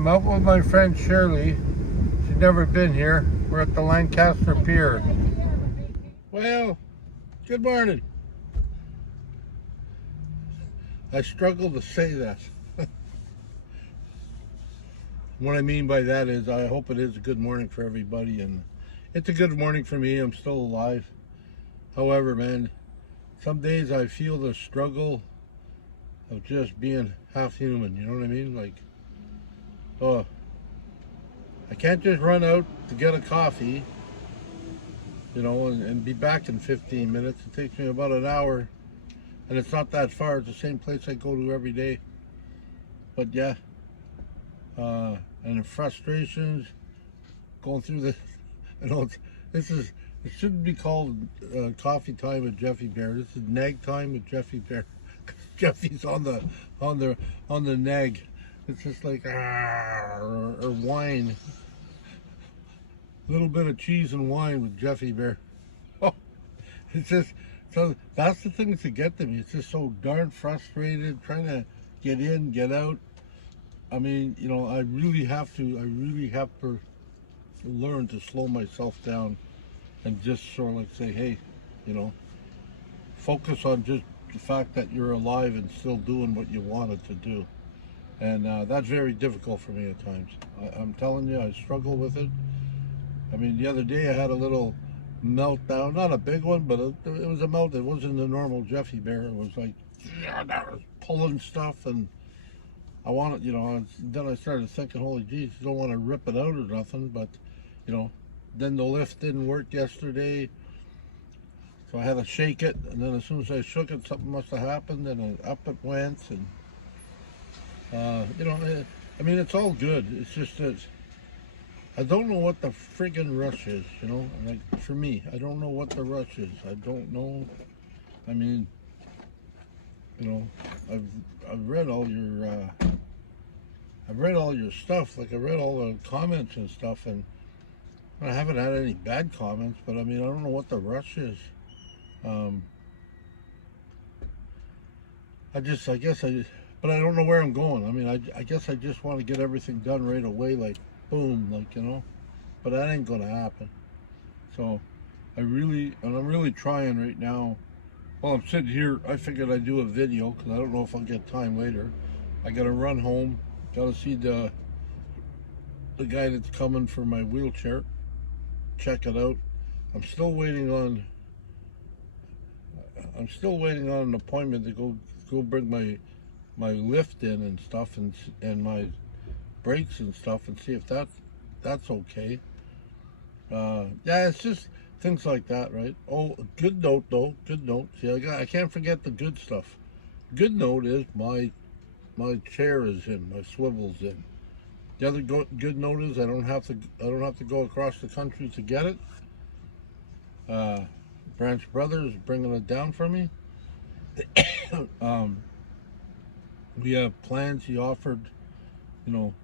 I'm out with my friend Shirley. She's never been here. We're at the Lancaster Pier. Well, good morning. I struggle to say that. What I mean by that is I hope it is a good morning for everybody, and it's a good morning for me. I'm still alive. However, man, some days I feel the struggle of just being half human, you know what I mean? Like, oh, I can't just run out to get a coffee, you know, and be back in 15 minutes. It takes me about an hour, and it's not that far. It's the same place I go to every day. But yeah, and the frustrations going through this, you know, it shouldn't be called coffee time with Jeffy Bear. This is nag time with Jeffy Bear. Jeffy's on the nag. It's just like or wine, a little bit of cheese and wine with Jeffy Bear. Oh, it's just so that's the things that get to me. It's just so darn frustrated trying to get in, get out. I mean, you know, I really have to learn to slow myself down and just sort of like say, hey, you know, focus on just the fact that you're alive and still doing what you wanted to do. And that's very difficult for me at times. I'm telling you, I struggle with it. I mean, the other day I had a little meltdown, not a big one, but it was a melt. It wasn't the normal Jeffy Bear. It was like pulling stuff, and I wanted, you know, then I started thinking, holy geez, you don't want to rip it out or nothing, but, you know, then the lift didn't work yesterday, so I had to shake it, and then as soon as I shook it, something must have happened, and up it went, and, you know, I mean, it's all good. It's just that I don't know what the friggin' rush is, you know, like, for me, I don't know what the rush is. I don't know. I mean, you know, I've read all your stuff. Like, I read all the comments and stuff, and I haven't had any bad comments, but I mean, I don't know what the rush is. But I don't know where I'm going. I mean, I guess I just want to get everything done right away, like, boom, like, you know, but that ain't gonna happen. So I'm really trying right now. While I'm sitting here, I figured I'd do a video, because I don't know if I'll get time later. I gotta run home, gotta see the guy that's coming for my wheelchair, check it out. I'm still waiting on an appointment to go bring my lift in and stuff, and my brakes and stuff, and see if that's okay. Yeah, it's just things like that, right? Oh, good note though. Good note. See, I can't forget the good stuff. Good note is my chair is in, my swivel's in. The other good note is I don't have to go across the country to get it. Branch Brothers is bringing it down for me. We have plans. He offered, you know,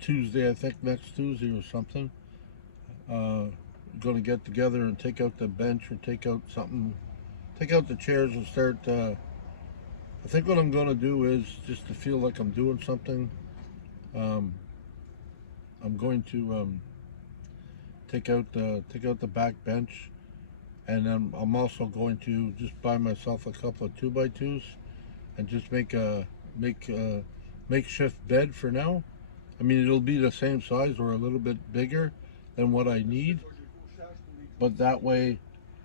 Tuesday, I think next Tuesday or something. Going to get together and take out the bench or take out the chairs and start. I think what I'm going to do is, just to feel like I'm doing something, I'm going to take out the back bench, and then I'm also going to just buy myself a couple of 2x2s and just make a makeshift bed for now. I mean, it'll be the same size or a little bit bigger than what I need, but that way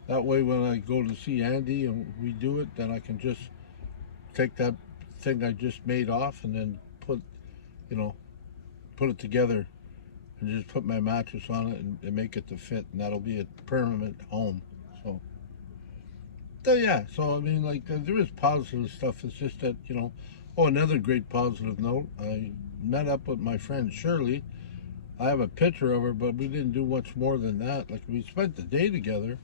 when I go to see Andy and we do it, then I can just take that thing I just made off and then put it together and just put my mattress on it and make it to fit, and that'll be a permanent home. So yeah, so I mean, like, there is positive stuff. It's just that, you know, oh, another great positive note, I met up with my friend Shirley. I have a picture of her, but we didn't do much more than that. Like, we spent the day together,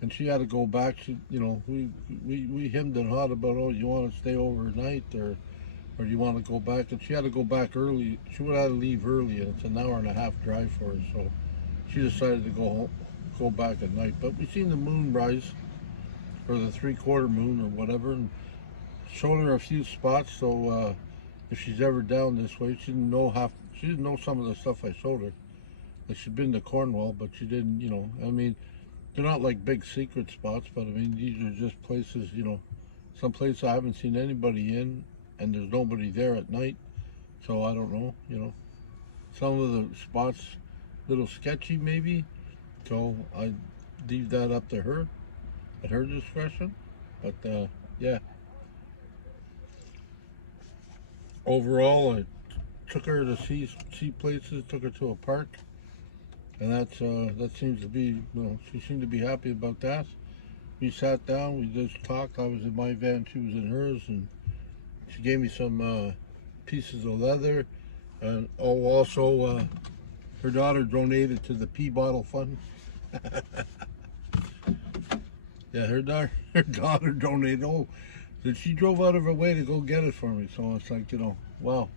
and she had to go back. She, you know, we hemmed and hawed about, oh, you want to stay overnight or you want to go back? And she had to go back early. She would have to leave early, and it's an hour and a half drive for her. So she decided to go back at night. But we seen the moon rise, or the 3/4 moon or whatever, and showed her a few spots. So if she's ever down this way, She didn't know some of the stuff I showed her. Like she'd been to Cornwall, but she didn't, I mean, they're not like big secret spots, but I mean, these are just places, some place I haven't seen anybody in, and there's nobody there at night. So I don't know. Some of the spots, little sketchy maybe. So I leave that up to her, at her discretion. But yeah, overall, I took her to see places, took her to a park, and that seems to be, she seemed to be happy about that. We sat down, we just talked. I was in my van, she was in hers, and she gave me some pieces of leather, and also her daughter donated to the pee bottle fund. Yeah, her daughter donated. Oh, that she drove out of her way to go get it for me. So it's like, wow.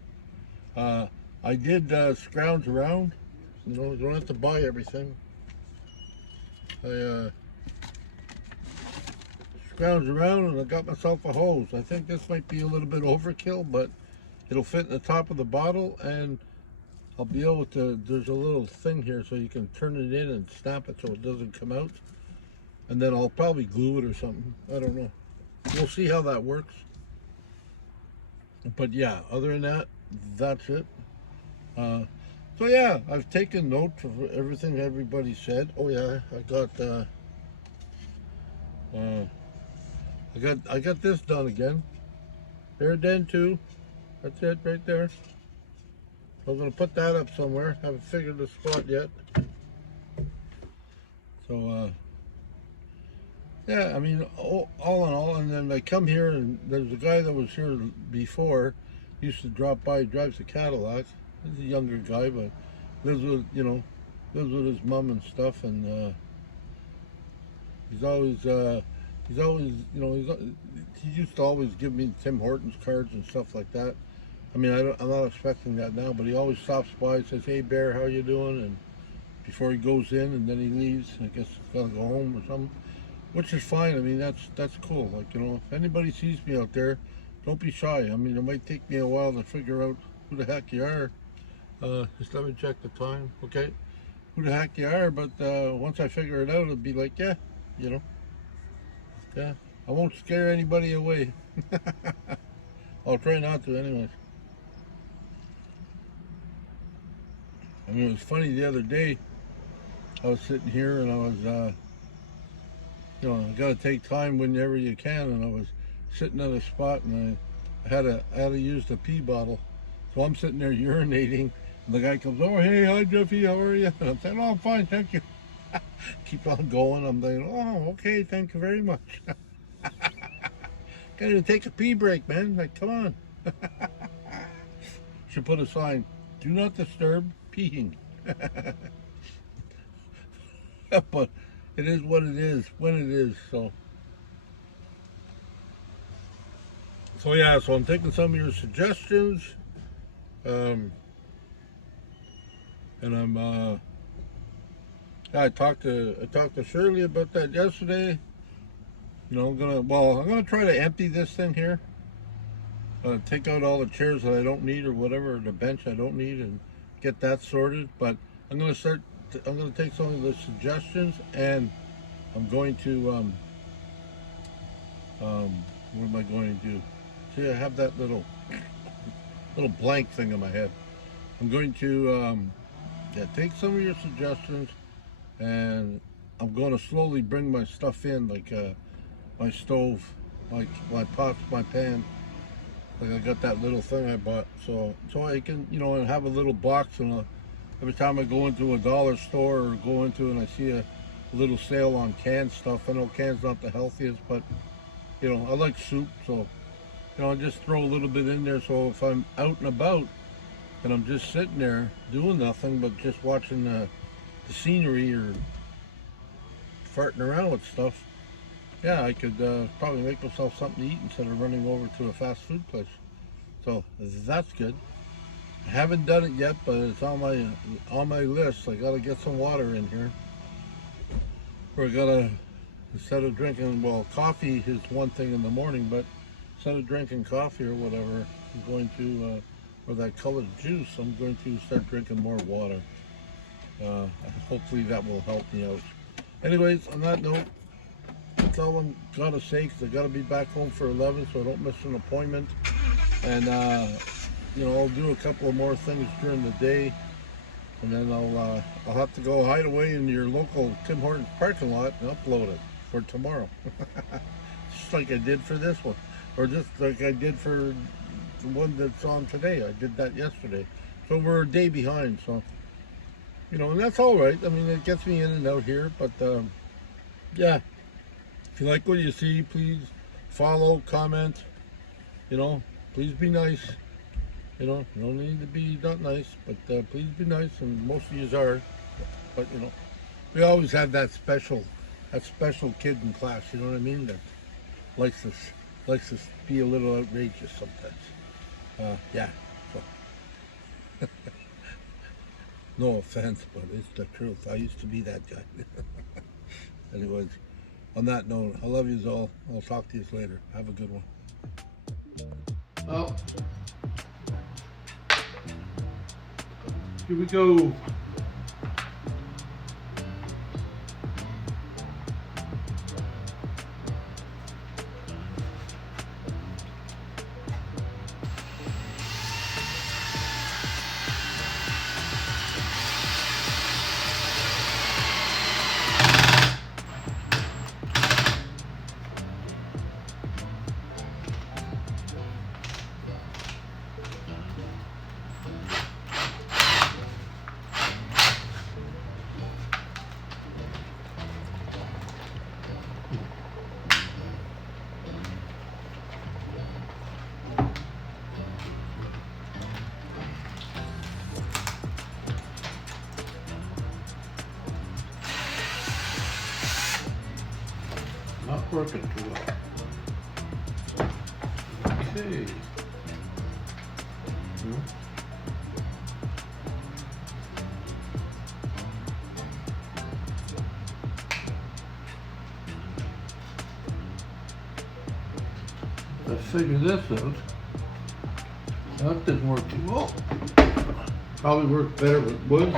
I did scrounge around. You don't have to buy everything. I scrounged around and I got myself a hose. I think this might be a little bit overkill, but it'll fit in the top of the bottle, and I'll be able to, there's a little thing here so you can turn it in and snap it so it doesn't come out. And then I'll probably glue it or something. I don't know. We'll see how that works. But yeah, other than that, that's it. So yeah, I've taken note of everything everybody said. Oh yeah, I got this done again. Hair den too. That's it right there. I'm gonna put that up somewhere. Haven't figured the spot yet. So yeah, I mean, all in all, and then I come here, and there's a guy that was here before, used to drop by, drives a Cadillac. He's a younger guy, but lives with his mom and stuff, and he's always, he used to always give me Tim Hortons cards and stuff like that. I mean, I'm not expecting that now, but he always stops by, says, "Hey Bear, how you doing?" And before he goes in, and then he leaves. I guess he's gotta go home or something. Which is fine. I mean, that's cool. Like, if anybody sees me out there, don't be shy. I mean, it might take me a while to figure out who the heck you are. Just let me check the time. Okay, who the heck you are? But once I figure it out, it'll be like, yeah, yeah. I won't scare anybody away. I'll try not to, anyways. I mean, it was funny the other day. I was sitting here and I was. I got to take time whenever you can, and I was sitting at a spot, and I had to use the pee bottle, so I'm sitting there urinating, and the guy comes over, "Hey, hi Jeffy, how are you?" And I'm saying, "Oh, I'm fine, thank you." Keep on going. I'm thinking, "Oh, okay, thank you very much." Gotta take a pee break, man. Like, come on. Should put a sign: "Do not disturb peeing." But it is what it is when it is. So yeah. So I'm taking some of your suggestions, and I'm. Yeah, I talked to Shirley about that yesterday. I'm gonna try to empty this thing here. Take out all the chairs that I don't need or whatever, or the bench I don't need, and get that sorted. But I'm gonna take some of the suggestions, and I'm going to what am I going to do? See, I have that little blank thing in my head. I'm going to take some of your suggestions, and I'm going to slowly bring my stuff in, like my stove, my pots, my pan. Like, I got that little thing I bought, so I can, and have a little box, and every time I go into a dollar store or go into and I see a little sale on canned stuff. I know canned's not the healthiest, but I like soup, so I just throw a little bit in there. So if I'm out and about and I'm just sitting there doing nothing but just watching the scenery or farting around with stuff, yeah, I could probably make myself something to eat instead of running over to a fast food place. So that's good. I haven't done it yet, but it's on my list. I gotta get some water in here. We're gonna, instead of drinking, coffee is one thing in the morning, but instead of drinking coffee or whatever, I'm going to or that colored juice, I'm going to start drinking more water. Hopefully that will help me out. Anyways, on that note, that's all I'm gotta say, because I gotta be back home for 11, so I don't miss an appointment. And you know, I'll do a couple of more things during the day, and then I'll have to go hide away in your local Tim Hortons parking lot and upload it for tomorrow. Just like I did for this one, or just like I did for the one that's on today. I did that yesterday, so we're a day behind. So you know, and that's all right. I mean, it gets me in and out here, but yeah. If you like what you see, please follow, comment, you know, please be nice. You know, you don't need to be not nice, but please be nice, and most of you are. But you know, we always have that special kid in class, you know what I mean, that likes to be a little outrageous sometimes. Yeah, so. No offense, but it's the truth. I used to be that guy. Anyways, on that note, I love you all. I'll talk to you later. Have a good one. Well, here we go. Not working too well. Okay. Let's figure this out. That didn't work too well. Probably worked better with wood.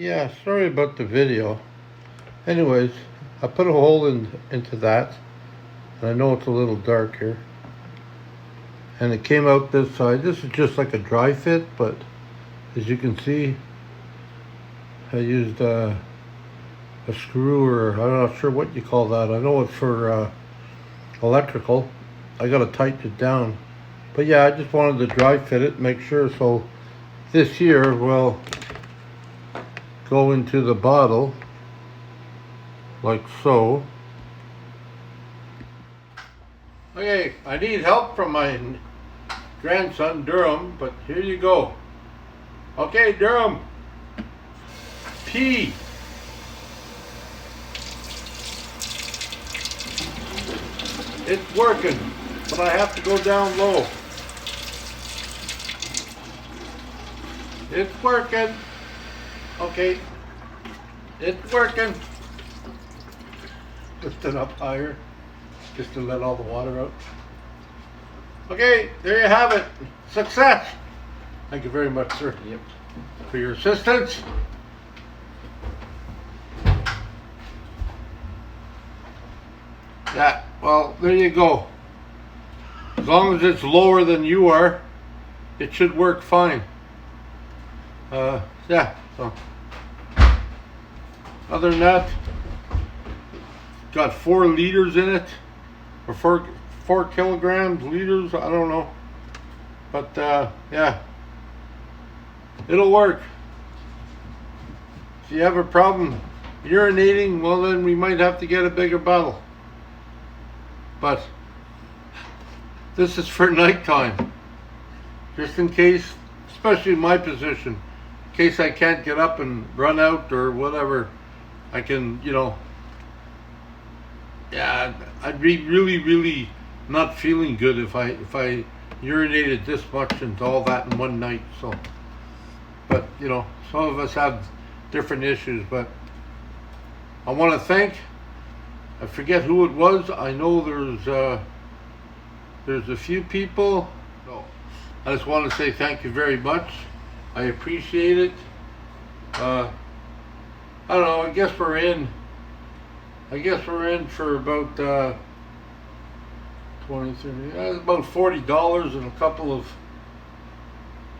Yeah, sorry about the video. Anyways, I put a hole into that, and I know it's a little dark here. And it came out this side. This is just like a dry fit, but as you can see, I used a screw, or I'm not sure what you call that. I know it's for electrical. I gotta tighten it down. But yeah, I just wanted to dry fit it, make sure. So this here will go into the bottle like so. Okay, I need help from my grandson Durham, but here you go. Okay, Durham, pee. It's working, but I have to go down low. It's working. Okay, it's working. Lift it up higher, just to let all the water out. Okay, there you have it. Success. Thank you very much, sir. Yep. For your assistance. Yeah, well, there you go. As long as it's lower than you are, it should work fine. Yeah, so. Other than that, got 4 liters in it, or 4 kilograms, liters, I don't know. But yeah, it'll work. If you have a problem urinating, well then we might have to get a bigger bottle. But this is for nighttime, just in case, especially in my position, in case I can't get up and run out or whatever. I can, you know, yeah, I'd be really not feeling good if I urinated this much into all that in one night. So, but you know, some of us have different issues. But I want to thank, I forget who it was. I know there's a few people. So I just want to say thank you very much. I appreciate it. I don't know, I guess we're in for about 20, 30, about $40 and a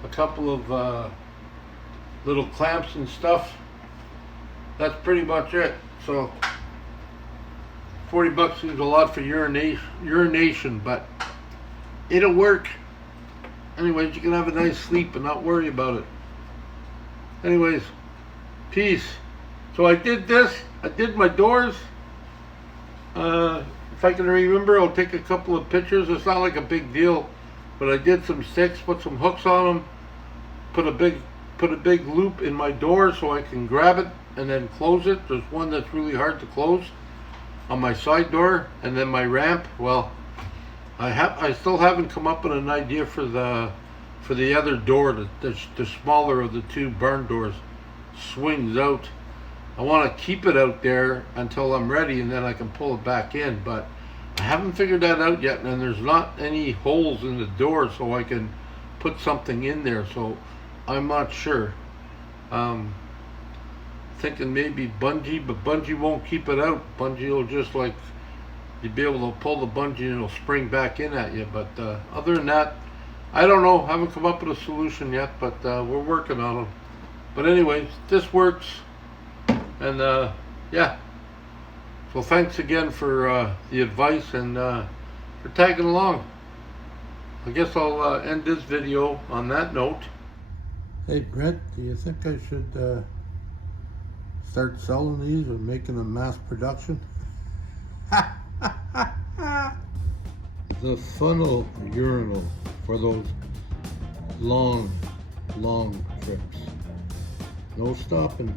couple of little clamps and stuff. That's pretty much it. So $40 seems a lot for urination, but it'll work. Anyways, you can have a nice sleep and not worry about it. Anyways, peace. So I did this, I did my doors. If I can remember, I'll take a couple of pictures. It's not like a big deal, but I did some sticks, put some hooks on them, put a big loop in my door so I can grab it and then close it. There's one that's really hard to close on my side door, and then my ramp. Well, I still haven't come up with an idea for the other door, the smaller of the 2 barn doors, swings out. I want to keep it out there until I'm ready, and then I can pull it back in, but I haven't figured that out yet, and there's not any holes in the door so I can put something in there, so I'm not sure. Thinking maybe bungee, but bungee won't keep it out. Bungee will just, like, you'll be able to pull the bungee and it'll spring back in at you, but other than that, I don't know. Haven't come up with a solution yet, but we're working on them. But anyways, this works. And yeah, so thanks again for the advice and for tagging along. I guess I'll end this video on that note. Hey Brett, do you think I should start selling these or making them mass production? The funnel urinal for those long trips. No stopping.